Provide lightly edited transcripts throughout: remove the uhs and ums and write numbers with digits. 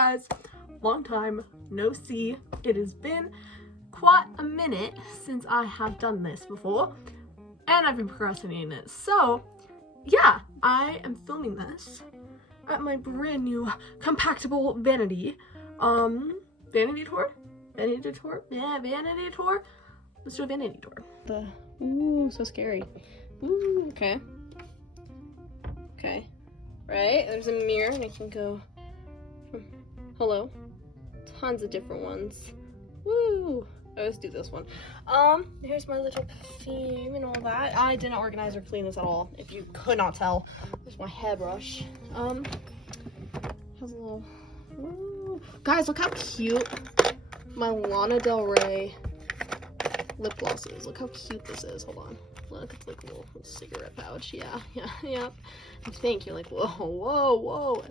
guys, long time no see. It has been quite a minute since I have done this before, and I've been procrastinating it. So yeah, I am filming this at my brand new compactable vanity. Vanity tour? Vanity tour? Yeah, vanity tour. Let's do a vanity tour. Ooh, so scary. Ooh, okay. Okay. Right, there's a mirror and I can go from hello. Tons of different ones. Woo! Let's do this one. Here's my little perfume and all that. I did not organize or clean this at all, if you could not tell. There's my hairbrush. Has a little, ooh. Guys, look how cute my Lana Del Rey lip gloss is. Look how cute this is. Hold on. Look, it's like a little cigarette pouch. Yeah. You think you're like, whoa.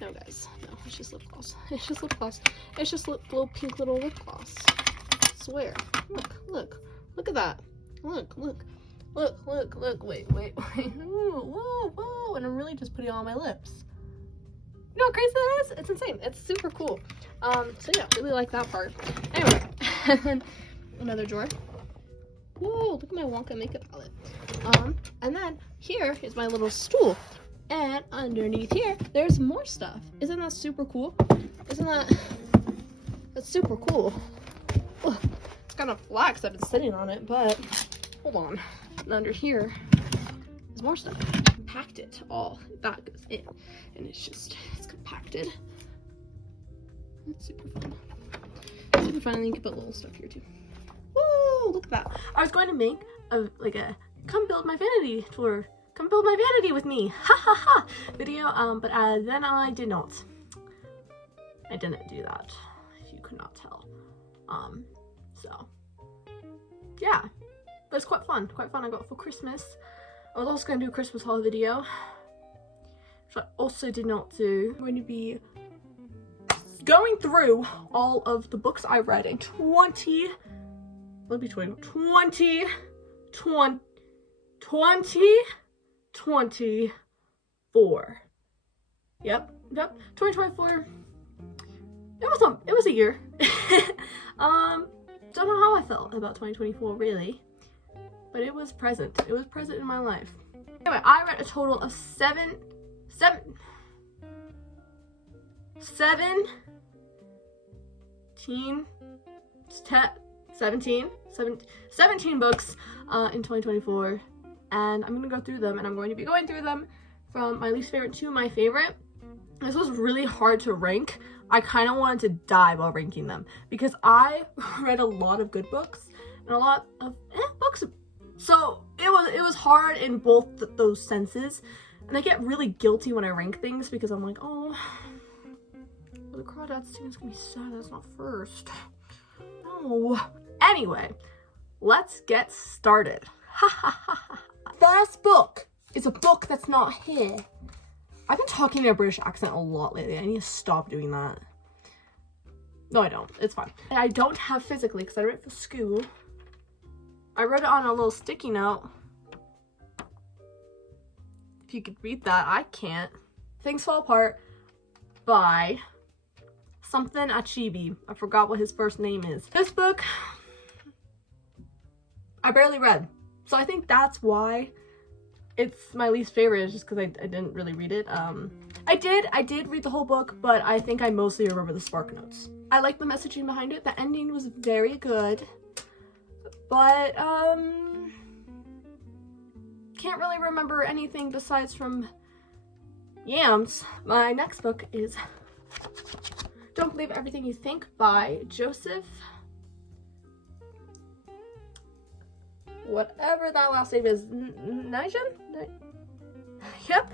No, guys. No, it's just lip gloss. It's just lip gloss. It's just little pink little lip gloss. I swear. Look at that. Look. Wait. Ooh, whoa. And I'm really just putting it on my lips. You know how crazy that is? It's insane. It's super cool. So yeah, really like that part. Anyway, another drawer. Whoa, look at my Wonka makeup palette. And then here is my little stool. And underneath here, there's more stuff. Isn't that super cool? That's super cool. Ugh, it's kind of flat because I've been sitting on it, but hold on. And under here, there's more stuff. Compacted. All that goes in. And it's compacted. It's super fun. Super fun, and you can put little stuff here too. Woo! Look at that. I was going to make a come build my vanity tour. Come build my vanity with me. Ha video. But then I did not. I didn't do that. If you could not tell. So yeah. But it's quite fun. I got it for Christmas. I was also going to do a Christmas haul video, which I also did not do. I'm going to be going through all of the books I read in 2024. Yep, 2024. It was a year. Don't know how I felt about 2024 really, but it was present. It was present in my life. Anyway, I read a total of 17 books in 2024, and I'm gonna go through them, and I'm going to be going through them from my least favorite to my favorite. This was really hard to rank. I kind of wanted to die while ranking them because I read a lot of good books and a lot of books, so it was hard in both those senses, and I get really guilty when I rank things because I'm like, oh, the Crawdads thing is gonna be sad. That's not first. No. Anyway, let's get started. First book is a book that's not here. I've been talking in a British accent a lot lately. I need to stop doing that. No, I don't. It's fine. I don't have physically because I read it for school. I wrote it on a little sticky note. If you could read that, I can't. Things Fall Apart by something Achibi. I forgot what his first name is. This book, I barely read. So I think that's why it's my least favorite, is just because I didn't really read it. I did read the whole book, but I think I mostly remember the spark notes. I like the messaging behind it. The ending was very good, but can't really remember anything besides from Yams. My next book is Don't Believe Everything You Think by Joseph, whatever that last name is, Nijin? Yep.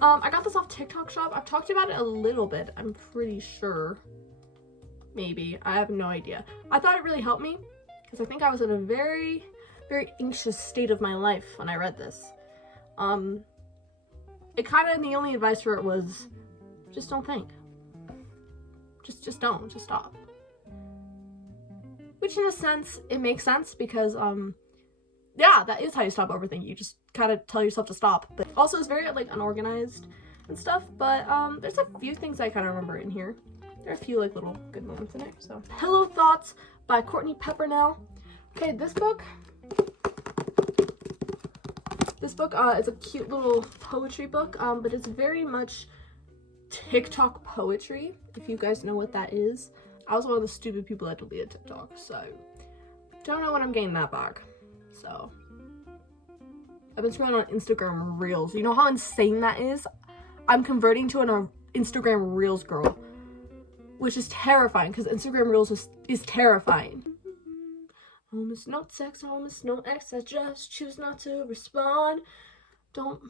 I got this off TikTok Shop. I've talked about it a little bit, I'm pretty sure. Maybe. I have no idea. I thought it really helped me because I think I was in a very, very anxious state of my life when I read this. It kind of, the only advice for it was, just don't think. Just don't. Just stop. Which in a sense, it makes sense because, yeah, that is how you stop overthinking. You just kind of tell yourself to stop. But also it's very, like, unorganized. and stuff, but there's a few things I kind of remember in here. There are a few like little good moments in it. So Pillow Thoughts by Courtney Peppernell. Okay, this book is a cute little poetry book, but it's very much TikTok poetry, if you guys know what that is. I was one of the stupid people that deleted TikTok, so don't know when I'm getting that back. So I've been scrolling on Instagram Reels. You know how insane that is? I'm converting to an Instagram Reels girl, which is terrifying because Instagram Reels is terrifying. Home is no sex, home is no ex, I just choose not to respond. Don't.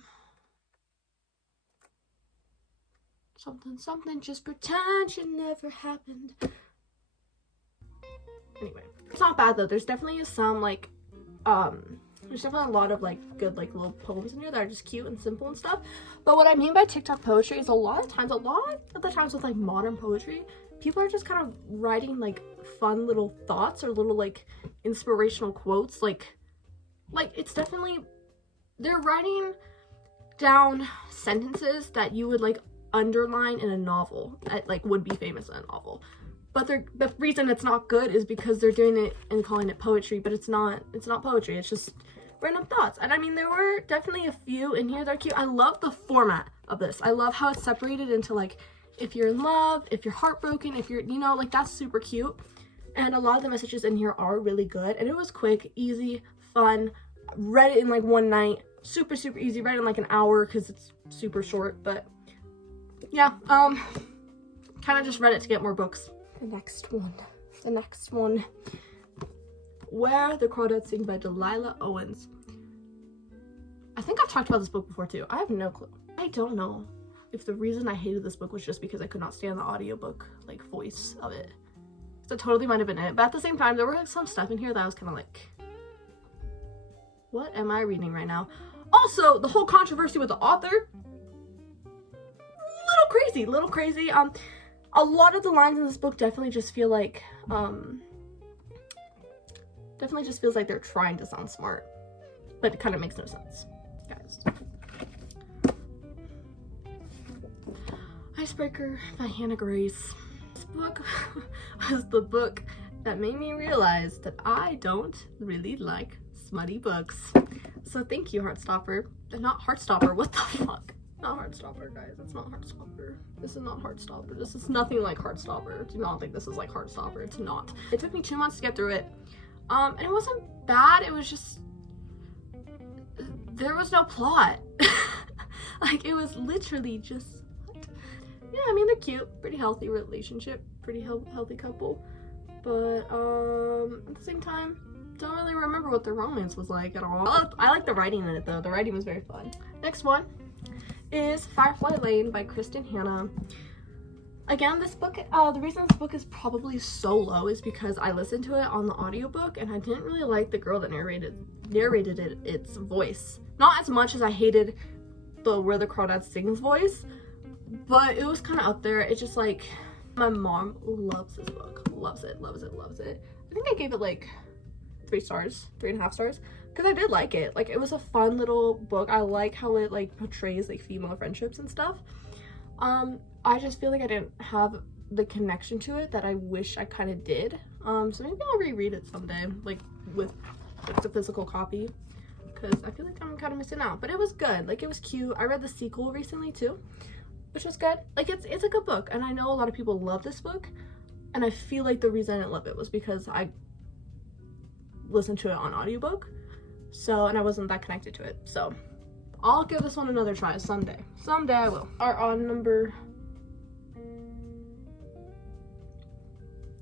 Something, just pretend it never happened. Anyway, it's not bad though. There's definitely some like, there's definitely a lot of like good like little poems in here that are just cute and simple and stuff. But what I mean by TikTok poetry is a lot of the times with like modern poetry, people are just kind of writing like fun little thoughts or little like inspirational quotes. Like it's definitely, they're writing down sentences that you would like underline in a novel, that like would be famous in a novel. But the reason it's not good is because they're doing it and calling it poetry, but it's not poetry, it's just random thoughts. And I mean, there were definitely a few in here that are cute. I love the format of this. I love how it's separated into like, if you're in love, if you're heartbroken, if you're, you know, like that's super cute. And a lot of the messages in here are really good. And it was quick, easy, fun. Read it in like one night. Super, super easy. Read it in like an hour because it's super short. But yeah, kind of just read it to get more books. The next one. Where the Crawdads Sing by Delilah Owens. I think I've talked about this book before too. I have no clue. I don't know if the reason I hated this book was just because I could not stand the audiobook like voice of it. So totally might have been it. But at the same time, there were like some stuff in here that I was kind of like, what am I reading right now? Also, the whole controversy with the author, little crazy. A lot of the lines in this book definitely just feel like, definitely just feels like they're trying to sound smart, but it kind of makes no sense, guys. Icebreaker by Hannah Grace. This book was the book that made me realize that I don't really like smutty books. So thank you, Heartstopper. Not Heartstopper, what the fuck? Not Heartstopper, guys. It's not Heartstopper. This is not Heartstopper. This is nothing like Heartstopper. Do not think this is like Heartstopper. It's not. It took me 2 months to get through it. And it wasn't bad. It was just, there was no plot. Like, it was literally just, what? Yeah, I mean, they're cute. Pretty healthy relationship. Pretty healthy couple. But, at the same time, don't really remember what the romance was like at all. I like the writing in it, though. The writing was very fun. Next one is Firefly Lane by Kristen Hanna. Again, this book, the reason this book is probably so low is because I listened to it on the audiobook and I didn't really like the girl that narrated its voice. Not as much as I hated the Where the Crawdads Sing's voice, but it was kind of up there. It's just like, my mom loves this book. Loves it. I think I gave it like 3 stars, 3.5 stars. Because I did like it. Like, it was a fun little book. I like how it like portrays like female friendships and stuff. I just feel like I didn't have the connection to it that I wish I kind of did. So maybe I'll reread it someday, like with like the physical copy, because I feel like I'm kind of missing out. But it was good. Like, it was cute. I read the sequel recently too, which was good. Like, it's a good book, and I know a lot of people love this book, and I feel like the reason I didn't love it was because I listened to it on audiobook. So, and I wasn't that connected to it. So, I'll give this one another try someday. Someday I will. Are on number,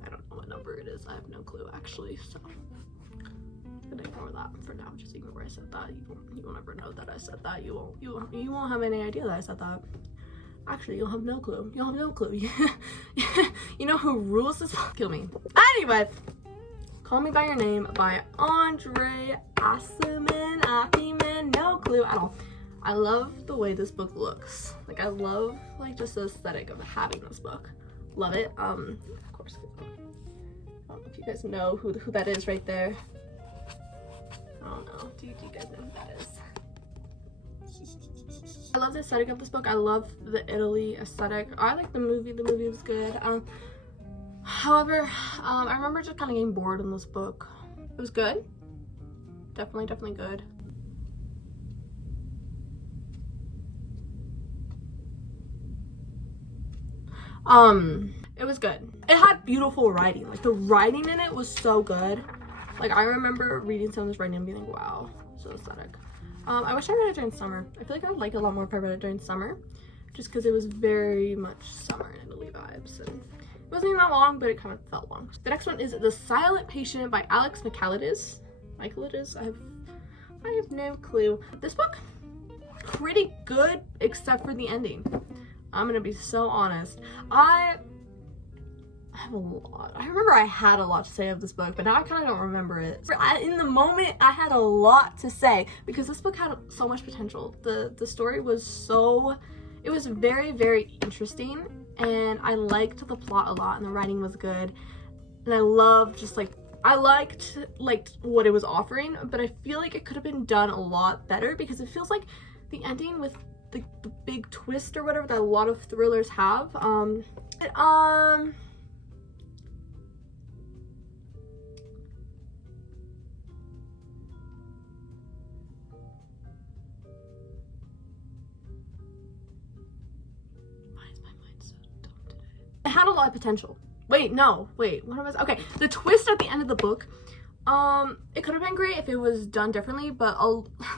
I don't know what number it is. I have no clue actually. So, I'm gonna ignore that for now. Just ignore I said that. You won't ever know that I said that. You won't have any idea that I said that. Actually, you'll have no clue. You'll have no clue. You know who rules this? Kill me. Anyway. Call Me By Your Name by Andre Aciman. No clue at all. I love the way this book looks. Like, I love like just the aesthetic of having this book. Love it. Of course, I don't know if you guys know who that is right there. I don't know. Do you guys know who that is? I love the aesthetic of this book. I love the Italy aesthetic. I like the movie. The movie was good. However, I remember just kind of getting bored in this book. It was good. Definitely good. It was good. It had beautiful writing. Like, the writing in it was so good. Like, I remember reading some of this writing and being like, wow, so aesthetic. I wish I read it during summer. I feel like I would like it a lot more if I read it during summer, just because it was very much summer and Italy vibes, and it wasn't even that long, but it kind of felt long. The next one is The Silent Patient by Alex Michaelides. I have no clue. This book, pretty good, except for the ending. I'm gonna be so honest. I have a lot. I remember I had a lot to say of this book, but now I kind of don't remember it. In the moment, I had a lot to say because this book had so much potential. The story was so, it was very interesting, and I liked the plot a lot, and the writing was good, and I loved just like, I liked what it was offering, but I feel like it could have been done a lot better because it feels like the ending with the big twist or whatever that a lot of thrillers have. It had a lot of potential. Wait, what am I? Okay, the twist at the end of the book, it could have been great if it was done differently, but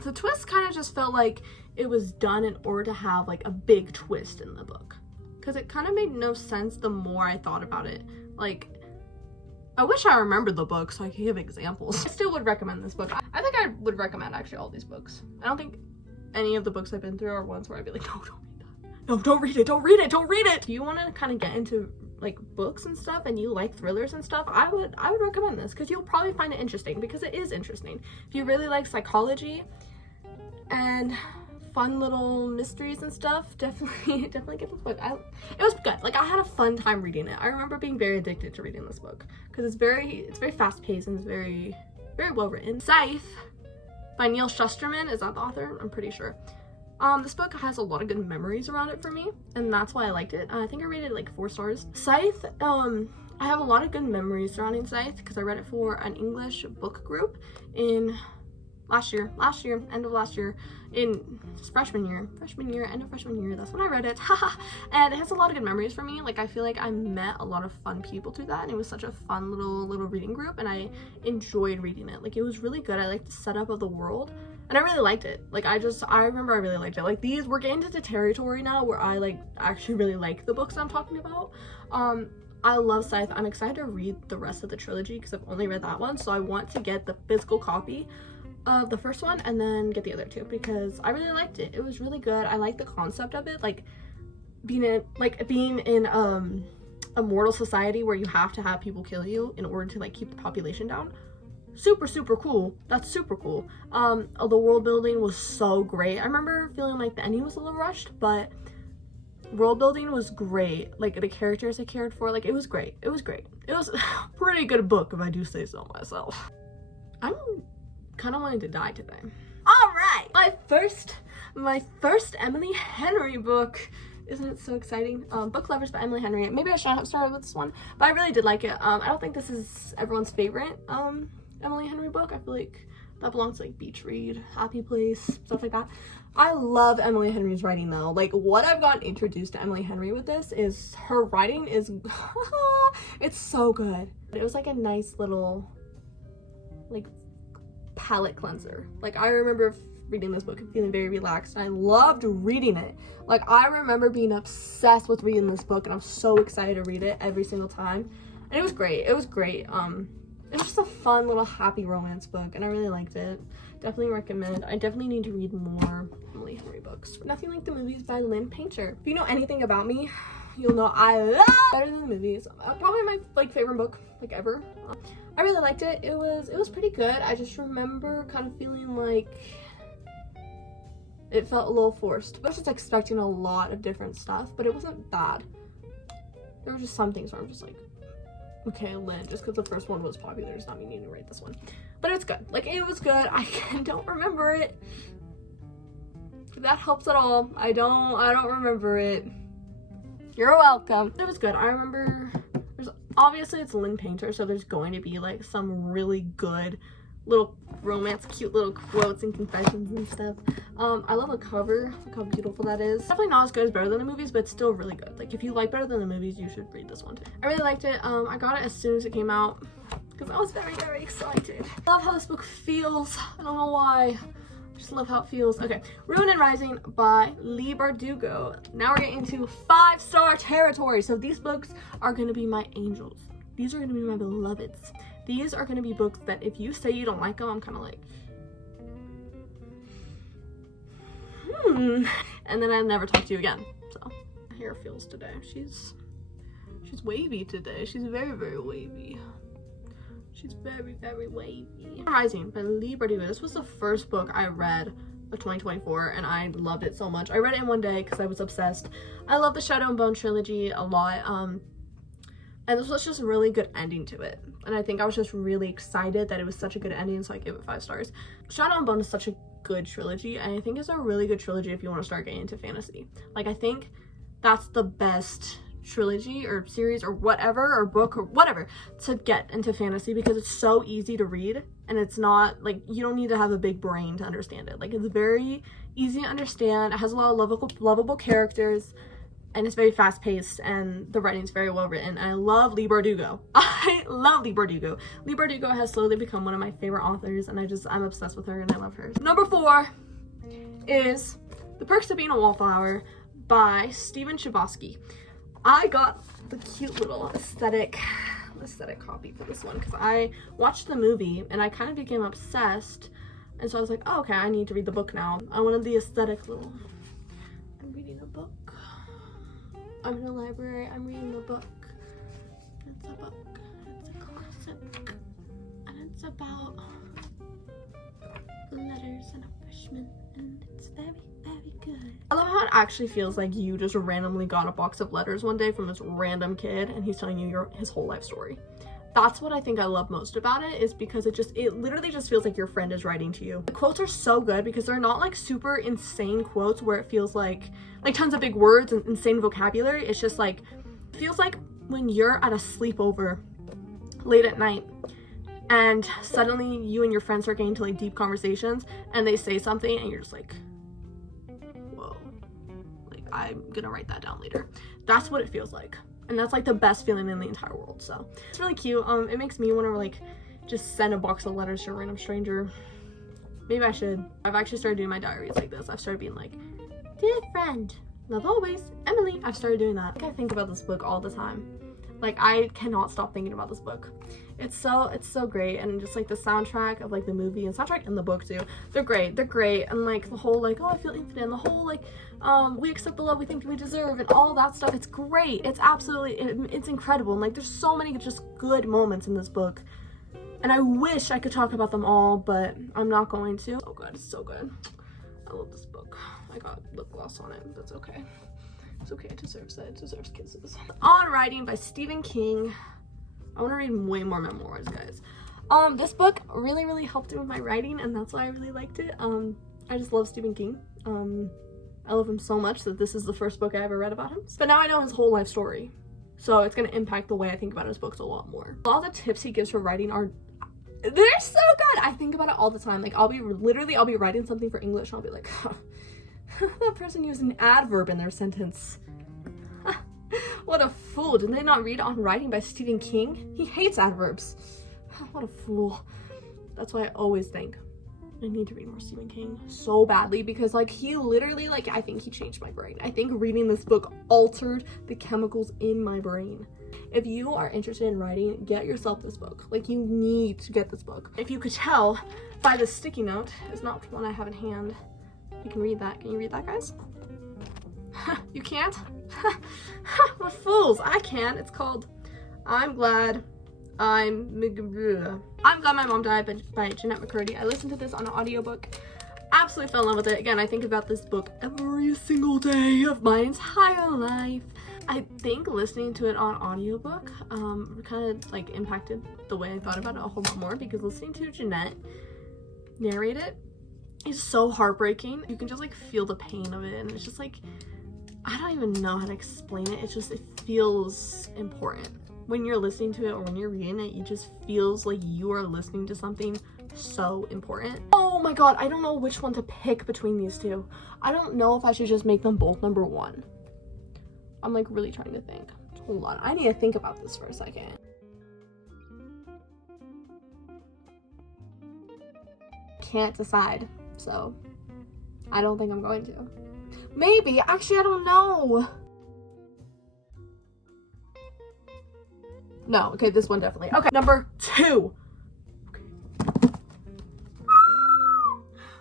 the twist kind of just felt like it was done in order to have like a big twist in the book, because it kind of made no sense the more I thought about it. Like, I wish I remembered the book so I could give examples. I still would recommend this book. I think I would recommend actually all these books. I don't think any of the books I've been through are ones where I'd be like, no, don't read that. No, don't read it, don't read it, don't read it. If you want to kind of get into like books and stuff and you like thrillers and stuff, I would recommend this because you'll probably find it interesting, because it is interesting. If you really like psychology and fun little mysteries and stuff, definitely get this book. It was good. Like, I had a fun time reading it. I remember being very addicted to reading this book because it's very fast paced and it's very well written. Scythe by Neal Shusterman, is that the author? I'm pretty sure. This book has a lot of good memories around it for me, and that's why I liked it. I think I rated it like 4 stars. Scythe, I have a lot of good memories surrounding Scythe because I read it for an English book group in end of last year, in freshman year, end of freshman year, that's when I read it. And it has a lot of good memories for me. Like, I feel like I met a lot of fun people through that, and it was such a fun little reading group, and I enjoyed reading it. Like, it was really good. I liked the setup of the world, and I really liked it. Like, I remember I really liked it. Like, we're getting to the territory now where I like actually really like the books I'm talking about. I love Scythe. I'm excited to read the rest of the trilogy because I've only read that one, so I want to get the physical copy of the first one and then get the other two because I really liked it. It was really good. I like the concept of it, like being in a mortal society where you have to have people kill you in order to like keep the population down. Super cool. That's super cool. The world building was so great. I remember feeling like the ending was a little rushed, but world building was great. Like, the characters I cared for, like, it was great. It was a pretty good book, if I do say so myself. I'm kind of wanting to die today. All right, my first Emily Henry book. Isn't it so exciting? Book Lovers by Emily Henry. Maybe I shouldn't have started with this one, but I really did like it. I don't think this is everyone's favorite Emily Henry book. I feel like that belongs to like Beach Read, Happy Place, stuff like that. I love Emily Henry's writing though. Like, what I've gotten introduced to Emily Henry with this is her writing is it's so good. It was like a nice little like palate cleanser. Like, I remember reading this book and feeling very relaxed, and I loved reading it. Like, I remember being obsessed with reading this book, and I'm so excited to read it every single time, and it was great. It was just a fun little happy romance book, and I really liked it. Definitely recommend. I definitely need to read more Emily Henry books. Nothing Like the Movies by Lynn Painter. If you know anything about me, you'll know I love Better Than the Movies. Probably my like favorite book like ever. I really liked it. It was pretty good. I just remember kind of feeling like it felt a little forced. I was just expecting a lot of different stuff, but it wasn't bad. There were just some things where I'm just like, okay, Lynn, just because the first one was popular does not mean you need to write this one. But it's good. Like, it was good. I don't remember it. If that helps at all. I don't remember it. You're welcome. It was good. I remember obviously it's Lynn Painter, so there's going to be like some really good little romance, cute little quotes and confessions and stuff. I love the cover. Look how beautiful that is. Definitely not as good as Better Than the Movies, but still really good. Like, if you like Better Than the Movies, you should read this one too. I really liked it. I got it as soon as it came out because I was very, very excited. I love how this book feels. I don't know why. I just love how it feels. Okay, Ruin and Rising by Leigh Bardugo. Now we're getting into 5-star territory. So these books are going to be my angels. These are going to be my beloveds. These are going to be books that if you say you don't like them, I'm kind of like, and then I never talk to you again. So my hair feels today. She's wavy today. She's very, very wavy. She's very, very wavy. Rising by Leigh Bardugo. This was the first book I read of 2024 and I loved it so much. I read it in one day because I was obsessed. I love the Shadow and Bone trilogy a lot. And this was just a really good ending to it. And I think I was just really excited that it was such a good ending, so I gave it 5 stars. Shadow and Bone is such a good trilogy, and I think it's a really good trilogy if you want to start getting into fantasy. Like, I think that's the best trilogy or series or whatever, or book or whatever, to get into fantasy because it's so easy to read, and it's not, like, you don't need to have a big brain to understand it. Like, it's very easy to understand. It has a lot of lovable characters. And it's very fast-paced, and the writing's very well written. And I love Leigh Bardugo. I love Leigh Bardugo. Leigh Bardugo has slowly become one of my favorite authors, and I'm obsessed with her, and I love her. Number 4 is The Perks of Being a Wallflower by Stephen Chbosky. I got the cute little aesthetic copy for this one because I watched the movie, and I kind of became obsessed. And so I was like, oh, okay, I need to read the book now. I wanted the aesthetic little... I'm reading a book. I'm in a library, I'm reading a book. It's a book, it's a classic, and it's about letters and a freshman, and it's very, very good. I love how it actually feels like you just randomly got a box of letters one day from this random kid, and he's telling you his whole life story. That's what I think I love most about it, is because it literally just feels like your friend is writing to you. The quotes are so good because they're not like super insane quotes where it feels like tons of big words and insane vocabulary. It's just like, it feels like when you're at a sleepover late at night and suddenly you and your friends are getting into like deep conversations and they say something and you're just like, whoa, like I'm gonna write that down later. That's what it feels like. And that's like the best feeling in the entire world. So it's really cute. It makes me want to like just send a box of letters to a random stranger. Maybe I should. I've actually started doing my diaries like this. I've started being like, dear friend, love always, Emily. I've started doing that. I think about this book all the time. Like, I cannot stop thinking about this book. It's so great. And just like the soundtrack of like the movie and soundtrack in the book too, they're great. And like the whole like, oh, I feel infinite, and the whole like we accept the love we think we deserve and all that stuff. It's great. It's absolutely, it's incredible. And like there's so many just good moments in this book, and I wish I could talk about them all, but I'm not going to. Oh god, it's so good. I love this book. I got lip gloss on it. That's okay. It's okay. It deserves it. It deserves kisses. On Writing by Stephen King. I want to read way more memoirs, guys. This book really, really helped me with my writing, and that's why I really liked it. I just love Stephen King. I love him so much that this is the first book I ever read about him. But now I know his whole life story, so it's going to impact the way I think about his books a lot more. All the tips he gives for writing they're so good. I think about it all the time. Like, I'll be writing something for English, and I'll be like, that person used an adverb in their sentence. What a fool. Did they not read On Writing by Stephen King? He hates adverbs. What a fool. That's why I always think I need to read more Stephen King so badly, because like he literally, like, I think he changed my brain. I think reading this book altered the chemicals in my brain. If you are interested in writing, get yourself this book. Like, you need to get this book. If you could tell by the sticky note, it's not the one I have in hand. You can read that. Can you read that, guys? You can't? What fools. I can. It's called I'm Glad My Mom Died by Jeanette McCurdy. I listened to this on an audiobook. Absolutely fell in love with it. Again, I think about this book every single day of my entire life. I think listening to it on audiobook kind of like impacted the way I thought about it a whole lot more, because listening to Jeanette narrate it, is so heartbreaking. You can just like feel the pain of it, and it's just like, I don't even know how to explain it. It's just, it feels important. When you're listening to it or when you're reading it, it just feels like you are listening to something so important. Oh my god, I don't know which one to pick between these two. I don't know if I should just make them both number 1. I'm like really trying to think. Hold on, I need to think about this for a second. Can't decide, so I don't think I'm going to. Maybe, actually I don't know. No, okay, this one definitely. Okay, number 2.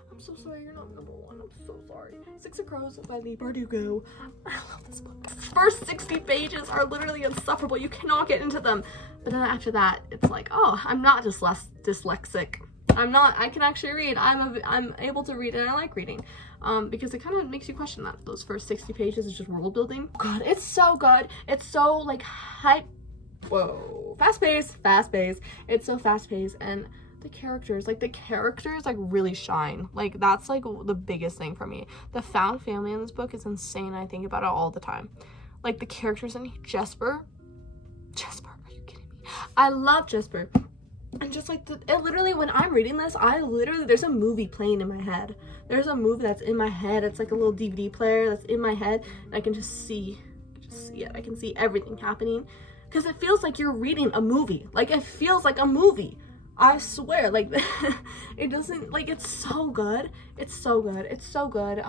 I'm so sorry you're not number 1. I'm so sorry. Six of Crows by Leigh Bardugo. I love this book. First 60 pages are literally insufferable. You cannot get into them. But then after that, it's like, oh, I'm not just less dyslexic. I can actually read. I'm able to read, and I like reading. Because it kind of makes you question that. Those first 60 pages is just world building. God, it's so good. It's so like hype. Whoa, fast paced. It's so fast paced, and the characters like really shine. Like that's like the biggest thing for me. The found family in this book is insane. I think about it all the time. Like the characters in Jesper, are you kidding me? I love Jesper. And just like it literally, when I'm reading this, there's a movie playing in my head. There's a movie that's in my head. It's like a little DVD player that's in my head, and I can just see it. I can see everything happening. Because it feels like you're reading a movie. Like, it feels like a movie. I swear. Like, it doesn't, like, it's so good. It's so good. It's so good.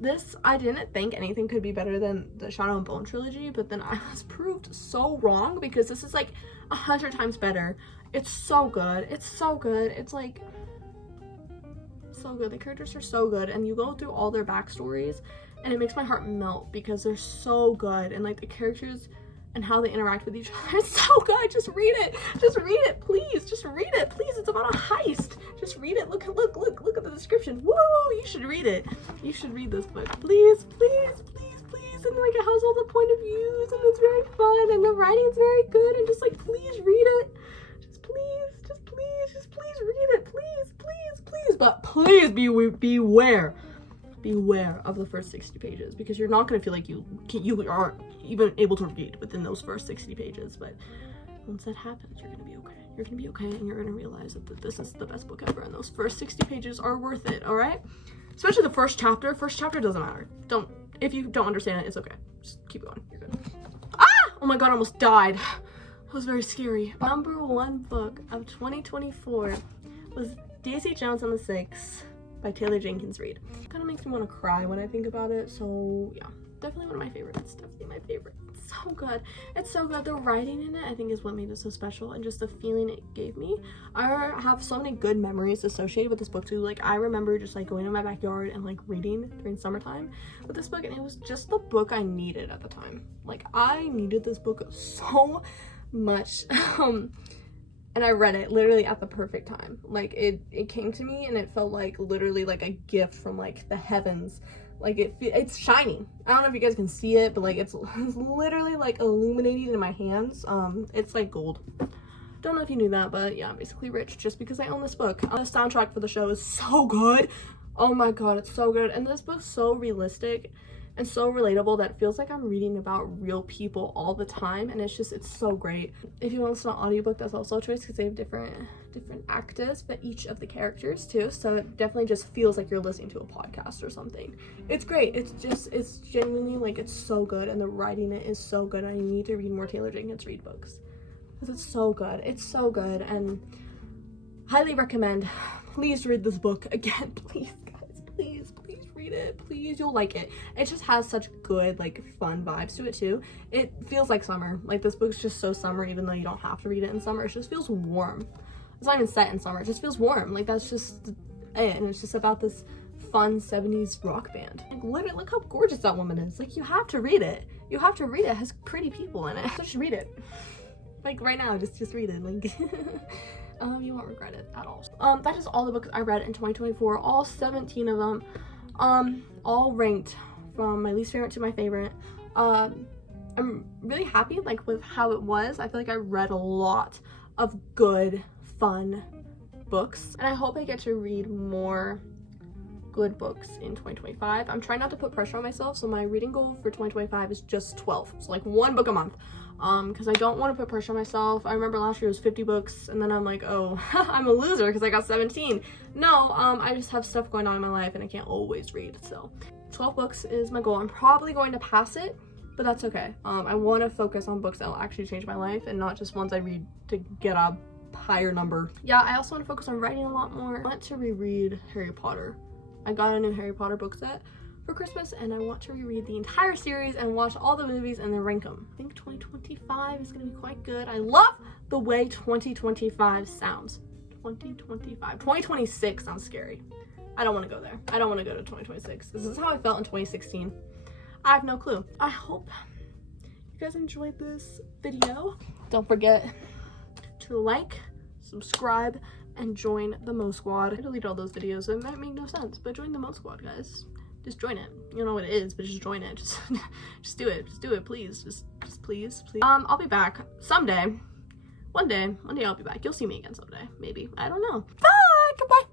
This, I didn't think anything could be better than the Shadow and Bone trilogy, but then I was proved so wrong, because this is, like, 100 times better. It's so good. It's so good. It's, like, so good. The characters are so good, and you go through all their backstories, and it makes my heart melt, because they're so good, and, like, the characters and how they interact with each other. It's so good. Just read it. Just read it, please. Just read it, please. It's about a heist. Just read it. Look at the description. Woo! You should read it. You should read this book. Please. And like it has all the point of views, and it's very fun, and the writing's very good, and just like please read it. Just please read it. Please. But please beware of the first 60 pages, because you're not going to feel like you aren't even able to read within those first 60 pages. But once that happens, you're going to be okay. You're going to be okay, and you're going to realize that this is the best book ever, and those first 60 pages are worth it, all right? Especially the first chapter. First chapter doesn't matter. If you don't understand it, it's okay. Just keep going. You're good. Ah! Oh my god, I almost died. That was very scary. Number 1 book of 2024 was Daisy Jones and the Six by Taylor Jenkins Reid. Kind of makes me want to cry when I think about it, so yeah, definitely one of my favorites. Definitely my favorite. It's so good. It's so good. The writing in it, I think, is what made it so special, and just the feeling it gave me. I have so many good memories associated with this book too. Like, I remember just like going in my backyard and like reading during summertime with this book, and it was just the book I needed at the time. Like, I needed this book so much. And I read it literally at the perfect time. Like, it came to me, and it felt like literally like a gift from like the heavens. Like, it's shining. I don't know if you guys can see it, but like it's literally like illuminating in my hands. It's like gold. Don't know if you knew that, but yeah, I'm basically rich just because I own this book. The soundtrack for the show is so good. Oh my god, it's so good. And this book's so realistic and so relatable that it feels like I'm reading about real people all the time, and it's so great. If you want to listen to an audiobook, that's also a choice, because they have different actors, but each of the characters too, so it definitely just feels like you're listening to a podcast or something. It's great. It's genuinely, like, it's so good, and the writing it is so good. I need to read more Taylor Jenkins Reid books, because it's so good. It's so good, and highly recommend. Please read this book again, please guys, please read it, please. You'll like it. It just has such good, like, fun vibes to it too. It feels like summer. Like, this book's just so summer, even though you don't have to read it in summer. It just feels warm. It's not even set in summer. It just feels warm. Like, that's just it. And it's just about this fun 70s rock band. Like, literally, look how gorgeous that woman is. Like, you have to read it. You have to read it. It has pretty people in it. So just read it. Like, right now, just read it. Like, you won't regret it at all. That is all the books I read in 2024. All 17 of them. All ranked from my least favorite to my favorite. I'm really happy, like, with how it was. I feel like I read a lot of good, fun books, and I hope I get to read more good books in 2025. I'm trying not to put pressure on myself, so my reading goal for 2025 is just 12. So like 1 book a month. Because I don't want to put pressure on myself. I remember last year it was 50 books, and then I'm like, oh, I'm a loser because I got 17. No, I just have stuff going on in my life and I can't always read. So 12 books is my goal. I'm probably going to pass it, but that's okay. I want to focus on books that will actually change my life and not just ones I read to get a higher number. Yeah, I also want to focus on writing a lot more. I want to reread Harry Potter. I got a new Harry Potter book set for Christmas, and I want to reread the entire series and watch all the movies and then rank them. I think 2025 is going to be quite good. I love the way 2025 sounds. 2025. 2026 sounds scary. I don't want to go there. I don't want to go to 2026. This is how I felt in 2016. I have no clue. I hope you guys enjoyed this video. Don't forget to like, subscribe, and join the Mo Squad. I deleted all those videos, so it might make no sense, but join the Mo Squad, guys. Just join it. You don't know what it is, but just join it. Just do it. Just do it, please. Just please. I'll be back someday. One day I'll be back. You'll see me again someday, maybe. I don't know. Bye. Goodbye.